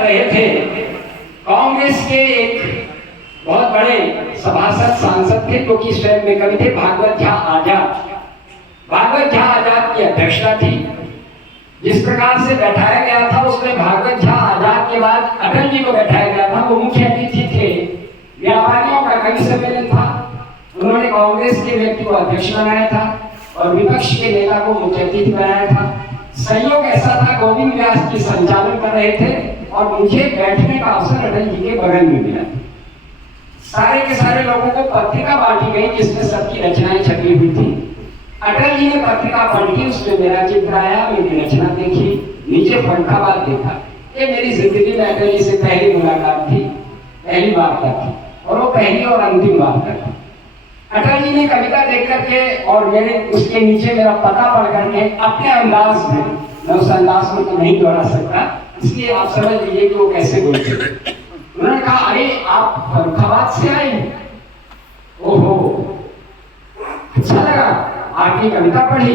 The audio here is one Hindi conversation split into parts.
कर रहे थे, कांग्रेस के एक बहुत बड़े सभासद सांसद थे, जो कि स्वयं में कवि थे, भागवत झा आजाद। भागवत झा आजाद की अध्यक्षता थी। जिस प्रकार से बैठाया गया था, उसमें भागवत झा आजाद के बाद अटल जी को बैठाया गया था। वो मुख्य अतिथि थे। व्यापारियों का कवि सम्मेलन था। उन्होंने कांग्रेस के व्यक्ति को अध्यक्ष बनाया था और विपक्ष के नेता को मुख्य अतिथि बनाया था। संयोग ऐसा था, गोविंद व्यास जी संचालन कर रहे थे और मुझे बैठने का अवसर अटल जी के बगल में मिला। सारे के सारे लोगों को पत्रिका बांटी गई, जिसमें सबकी रचनाएं छपी हुई थी। अटल जी ने पत्रिका पढ़ी, उसमें मेरा चित्र आया, मेरी रचना देखी, नीचे फर्रुखाबाद देखा। ये मेरी जिंदगी में अटल जी से पहली मुलाकात थी, पहली वार्ता थी, और वो पहली और अंतिम वार्ता थी। अटल जी ने कविता देख करके और मैंने उसके नीचे मेरा पता पढ़ करके अपने अंदाज में, मैं उस अंदाज में तो नहीं दोहरा सकता, इसलिए आप समझ लीजिए कि वो कैसे बोलते। उन्होंने कहा, अरे आप फर्रुखाबाद से आए? ओहो, अच्छा लगा, आपकी कविता पढ़ी।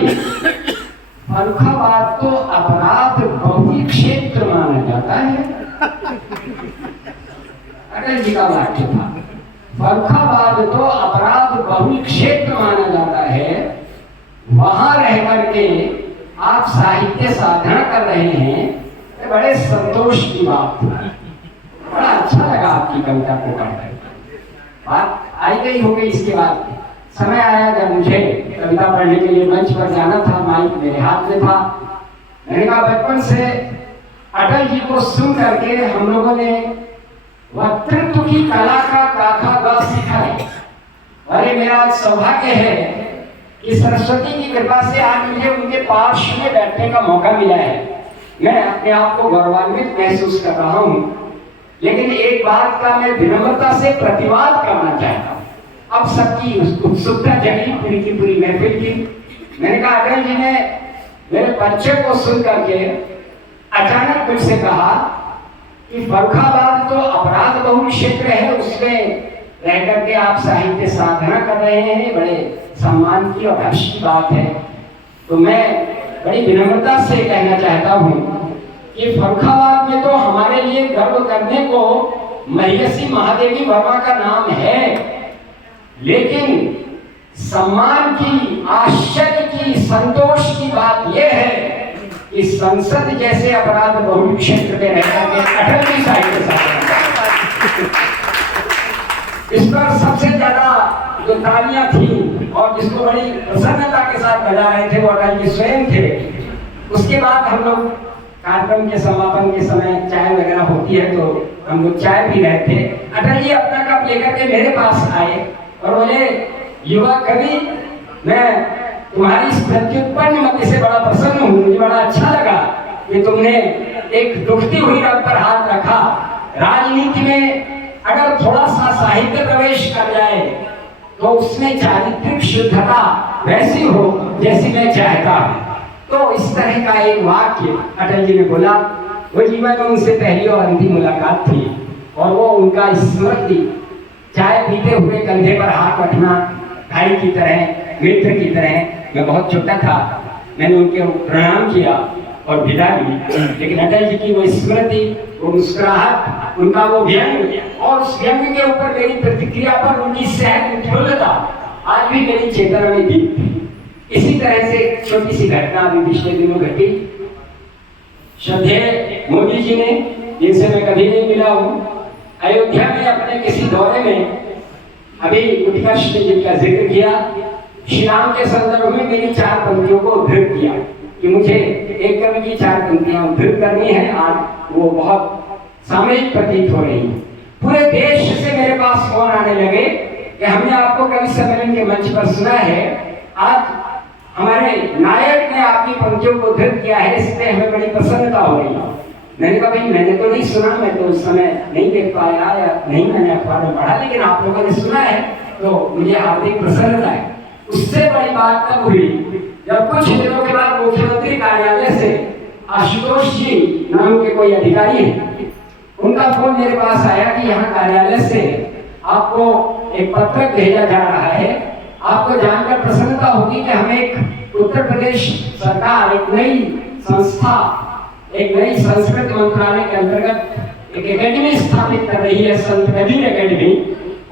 फर्रुखाबाद तो अपराध बहुल क्षेत्र माना जाता है। अटल जी का वाक्य था, फर्रुखाबाद तो अपराध बहुल क्षेत्र माना जाता है। वहां रह करके आप साहित्य साधना कर रहे हैं, तो बड़े संतोष की बात है। बड़ा अच्छा लगा आपकी कविता को पढ़कर। बात आई गई हो गई। इसके बाद समय आया जब मुझे कविता पढ़ने के लिए मंच पर जाना था। माइक मेरे हाथ में था। मैंने कहा, बचपन से अटल जी को सुन करके हम लोगों ने वक्तृत्व की कला का काखा गा सीखा है। अरे मेरा सौभाग्य है कि सरस्वती की कृपा से आज मुझे उनके पार्श्व में बैठने का मौका मिला है। मैं अपने आप को गौरवान्वित महसूस कर रहा हूँ। लेकिन एक बात का मैं विनम्रता से प्रतिवाद करना चाहता हूँ। अब सबकी उत्सुकता जगी पूरी की पूरी महफिल की। मैंने कहा, अटल जी ने मेरे परिचय को सुन करके अचानक मुझसे कहा कि फर्रुखाबाद तो अपराध बहुल क्षेत्र है, उसमें रह करके आप साहित्य साधना कर रहे हैं, बड़े सम्मान की और हर्ष की बात है। तो मैं बड़ी विनम्रता से कहना चाहता हूँ कि फर्रुखाबाद में तो हमारे लिए गर्व करने को महिषी महादेवी वर्मा का नाम है, लेकिन सम्मान की, आश्चर्य की, संतोष की बात यह है कि संसद जैसे अपराध बहुल क्षेत्र में रहकर के अटल जी साहित्य साधना। इस पर सबसे ज्यादा जो तालियां थी और जिसको बड़ी प्रसन्नता के साथ बजा रहे थे, वो अटल जी स्वयं थे। उसके बाद हम लोग कार्यक्रम के समापन के समय चाय वगैरह होती है, तो हम लोग चाय पी रहे थे। अटल जी अपना कप लेकर के मेरे पास आए और बोले, युवा कवि, मैं तुम्हारी इस प्रत्युत्पन्न मति से बड़ा प्रसन्न हूँ। मुझे बड़ा अच्छा लगा कि तुमने एक दुखती हुई रग पर हाथ रखा। राजनीति में अगर थोड़ा सा साहित्य प्रवेश कर जाए तो उसमें चारित्रिक शुद्धता वैसी हो जैसी मैं चाहता हूँ। तो इस तरह का एक वाक्य अटल जी ने बोला। वो जीवन में उनसे पहली और अंतिम मुलाकात थी और वो उनका स्मृति, चाय पीते हुए कंधे पर हाथ रखना, भाई की तरह, मित्र की तरह। मैं बहुत छोटा था, मैंने उनके प्रणाम किया और विदा ली। लेकिन अटल जी की वो स्मृति, वो मुस्कुराहट, उनका वो व्यंग और उस व्यंग के ऊपर मेरी प्रतिक्रिया पर उनकी सहज उज्ज्वलता आज भी मेरी चेतना में दिखती। इसी तरह से छोटी सी घटना अभी पिछले दिनों घटी। श्रद्धेय मोदी जी ने, जिनसे मैं कभी नहीं मिला हूँ, अयोध्या में अपने किसी दौरे में अभी उत्कर्ष ने जिनका जिक्र किया, श्री राम के संदर्भ में मेरी 4 पंक्तियों को उद्धृत किया कि मुझे एक कवि की 4 पंक्तियां उद्धृत करनी है। आज वो बहुत सामयिक प्रतीत हो रही है। पूरे देश से मेरे पास फोन आने लगे कि हमने आपको कवि सम्मेलन के मंच पर सुना है, आज हमारे नायक ने आपकी पंक्तियों को उद्धृत किया है, इससे हमें बड़ी प्रसन्नता हो रही है। मैंने कहा, भाई मैंने तो नहीं सुना, मैं तो उस समय नहीं देख पाया या नहीं मैंने अखबार में पढ़ा, लेकिन आप लोगों ने सुना है तो मुझे हार्दिक प्रसन्नता है। उससे बड़ी बात तब हुई जब कुछ दिनों के बाद मुख्यमंत्री कार्यालय से आशुतोष जी नाम के कोई अधिकारी हैं, उनका फोन मेरे पास आया कि यहाँ कार्यालय से आपको एक पत्र भेजा जा रहा है। आपको जानकर प्रसन्नता होगी कि हमें एक उत्तर प्रदेश सरकार एक नई संस्था, एक नई संस्कृति मंत्रालय के अंतर्गत एक एकेडमी स्थापित कर रही है, संत कबीर एकेडमी,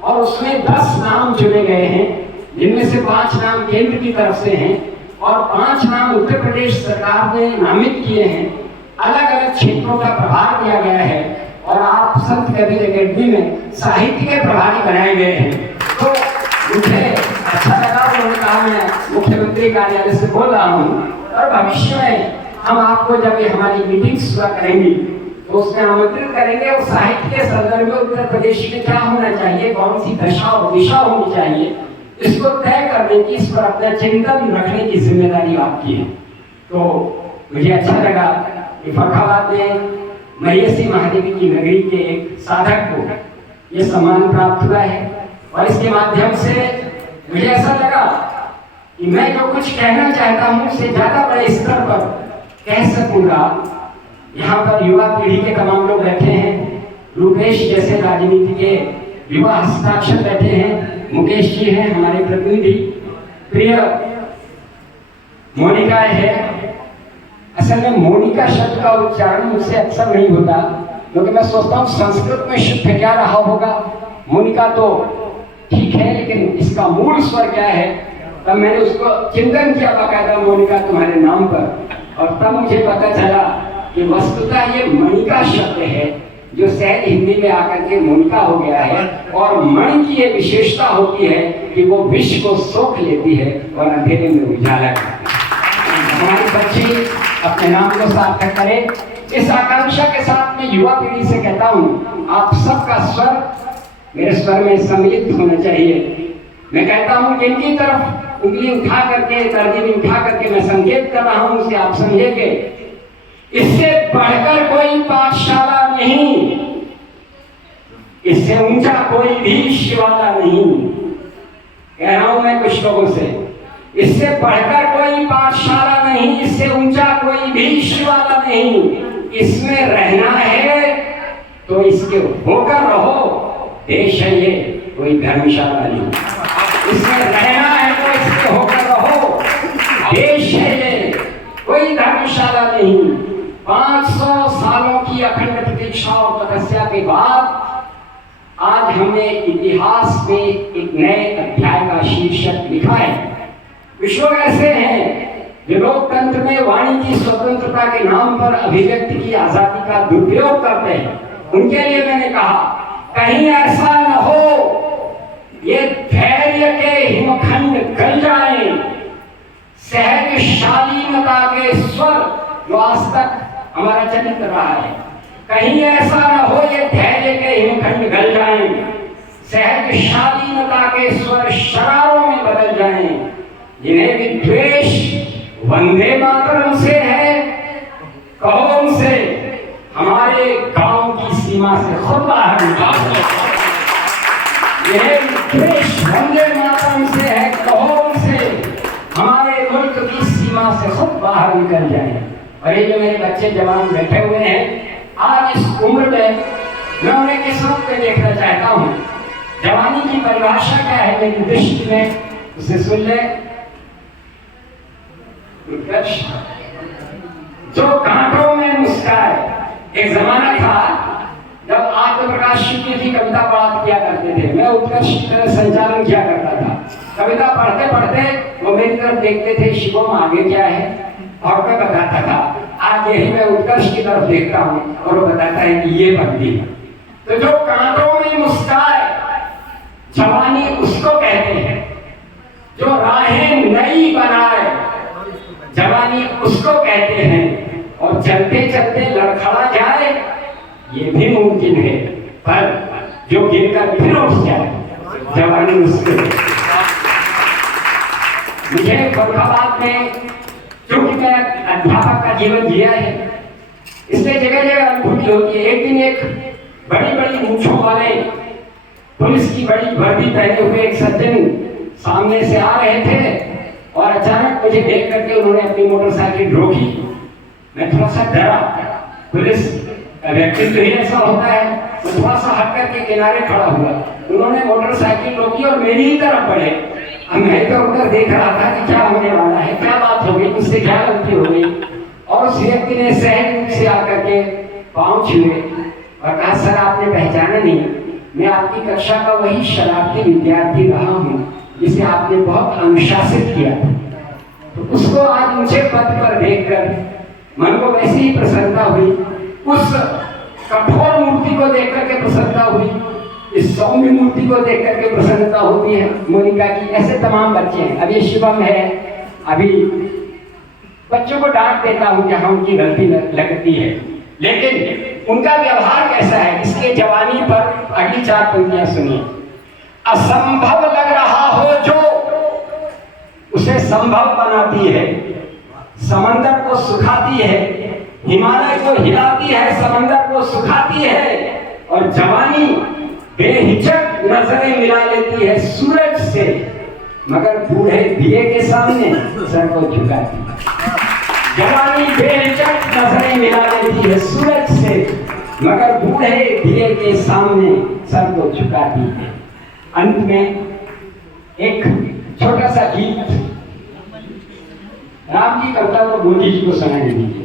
और उसमें 10 नाम चुने गए हैं, जिनमें से 5 नाम केंद्र की तरफ से हैं और 5 नाम उत्तर प्रदेश सरकार ने नामित किए हैं। अलग अलग क्षेत्रों का प्रभार दिया गया है और आप संत कबीर एकेडमी में साहित्य के प्रभारी बनाए गए हैं। तो मुझे अच्छा लगा, उन्होंने कहा मैं मुख्यमंत्री कार्यालय से बोल रहा हूँ और भविष्य में हम आपको जब ये हमारी मीटिंग्स हुआ करेंगी तो उसमें आमंत्रित करेंगे और साहित्य के संदर्भ में उत्तर प्रदेश में क्या होना चाहिए, कौन सी दशा और दिशा होनी चाहिए, इसको तय करने की, इस पर अपना चिंतन रखने की जिम्मेदारी आपकी है। तो मुझे अच्छा लगा कि फर्रुखाबाद में महेशी महादेवी की नगरी के एक साधक को ये सम्मान प्राप्त हुआ है और इसके माध्यम से मुझे ऐसा लगा कि मैं जो कुछ कहना चाहता हूँ उससे ज्यादा बड़े स्तर पर कह सकूंगा। यहाँ पर युवा पीढ़ी के तमाम लोग बैठे हैं, रूपेश जैसे राजनीति के युवा हस्ताक्षर बैठे हैं, मुकेश जी हैं हमारे प्रतिनिधि, प्रिय मोनिका है। असल में मोनिका शब्द का उच्चारण मुझसे अक्सर नहीं होता क्योंकि मैं सोचता हूँ संस्कृत में शुद्ध क्या रहा होगा। मोनिका तो ठीक है, लेकिन इसका मूल स्वर क्या है? तब मैंने उसको चिंतन किया बाकायदा मोनिका तुम्हारे नाम पर, और तब मुझे पता चला कि वस्तुतः ये मणिका शब्द है जो सहज हिंदी में आकर के मोनिका हो गया है। और मणि की ये विशेषता होती है कि वो विश्व को सोख लेती है और अंधेरे में उजाला करती है। हमारी बच्ची अपने नाम को सार्थक करे, इस आकांक्षा के साथ मैं युवा पीढ़ी से कहता हूँ, आप सबका स्वर मेरे स्वर में सम्मिलित होना चाहिए। मैं कहता हूँ कि इनकी तरफ उंगली उठा करके, तरजीह उठा करके मैं संकेत कर रहा हूँ, उसे आप समझेंगे। इससे बढ़कर कोई पाठशाला नहीं, इससे ऊंचा कोई भी शिवाला नहीं। कह रहा हूं मैं कुछ लोगों से, इससे बढ़कर कोई पाठशाला नहीं, इससे ऊंचा कोई भी शिवाला नहीं। इसमें रहना है तो इसके होकर रहो, देश है ये कोई धर्मशाला नहीं। इसमें रहना है तो इसके होकर रहो, देश है ये कोई धर्मशाला नहीं। 500 सालों की अखंड प्रतीक्षा और तपस्या के बाद आज हमने इतिहास में एक नए अध्याय का शीर्षक लिखा है। कुछ लोग ऐसे हैं जो लोकतंत्र में वाणी की स्वतंत्रता के नाम पर अभिव्यक्ति की आजादी का दुरुपयोग करते हैं। उनके लिए मैंने कहा, कहीं ऐसा न हो ये धैर्य के हिमखंड गल जाए, सहज शालीनता के स्वर जो आज तक हमारा चलित रहा है, कहीं ऐसा न हो ये धैर्य के हिमखंड गल जाएं, सहज शालीनता के स्वर शरारों में बदल जाएं। जिन्हें विद्वेष वंदे मातरम से है, कहो उनसे हमारे गांव की सीमा से खुद बाहर निकालो। जिन्हें विद्वेष वंदे मातरम से है, कहो उनसे हमारे मुल्क की सीमा से खुद बाहर निकल जाएं। और ये जो मेरे बच्चे जवान बैठे हुए हैं, आज इस उम्र में मैं उन्हें किस रूप में देखना चाहता हूँ। जवानी की परिभाषा क्या है मेरी दृष्टि में, उसे सुन ले। जो कांटों में मुस्काए। एक जमाना था जब आत्मप्रकाश शुक्ल की कविता पढ़ा किया करते थे, मैं उत्कर्ष की तरह संचालन किया करता था। कविता पढ़ते पढ़ते वो मेरी तरफ देखते थे, शिवम आगे क्या है, और मैं बताता था। आज यही मैं उत्कर्ष की तरफ देखता हूँ और वो बताता है कि ये बंदी है। तो जो कांटों में मुस्काए, जवानी उसको कहते हैं। जो राहें नई बनाए, जवानी उसको कहते हैं। और चलते चलते लड़खड़ा जाए, ये भी मुमकिन है, पर जो गिरकर फिर उठ जाए, जवानी उसको। मुझे फर्रुखाबाद में, क्योंकि मैं अध्यापक का जीवन जिया है, इसलिए जगह जगह अनुभूति होती है। एक दिन एक बड़ी बड़ी मूंछों वाले पुलिस की बड़ी वर्दी पहने हुए एक सज्जन सामने से आ रहे थे और अचानक मुझे देख करके उन्होंने अपनी मोटरसाइकिल रोकी। मैं थोड़ा सा डरा, पुलिस का व्यक्तित्व ही ऐसा होता है। मैं थोड़ा सा हट करके किनारे खड़ा हुआ, उन्होंने मोटरसाइकिल रोकी और मेरी ही तरफ बढ़े। अब मैं तो उधर देख रहा था कि क्या होने वाला है, क्या बात हो गई, मुझसे क्या गलती हो गई। और उस व्यक्ति ने सहज रूप से आकर के पाँव छुए और कहा सर आपने पहचाना नहीं, मैं आपकी कक्षा का वही शरारती विद्यार्थी रहा हूँ जिसे आपने बहुत अनुशासित किया था। तो उसको आज ऊंचे पद पर देखकर मन को वैसी ही प्रसन्नता हुई, उस कठोर मूर्ति को देख करके प्रसन्नता हुई, इस सौम्य मूर्ति को देख करके प्रसन्नता होती है मोनिका की। ऐसे तमाम बच्चे हैं। अब ये शिवम है, अभी बच्चों को डांट देता हूँ कि हाँ उनकी गलती लगती है, लेकिन उनका व्यवहार कैसा है इसके जवानी पर अगली 4 पंक्तियां सुनिए। असंभव लग रहा हो जो उसे संभव बनाती है, समंदर को सुखाती है, हिमालय को हिलाती है, समंदर को सुखाती है, और जवानी बेहिचक नजरें मिला लेती है सूरज से, मगर बूढ़े दिए के सामने सर को झुकाती है। जवानी बेहिचक नजरें मिला लेती है सूरज से, मगर बूढ़े दिए के सामने सर को झुकाती है। अंत में एक छोटा सा गीत राम जी कविता को मोदी जी को सुनाने दीजिए।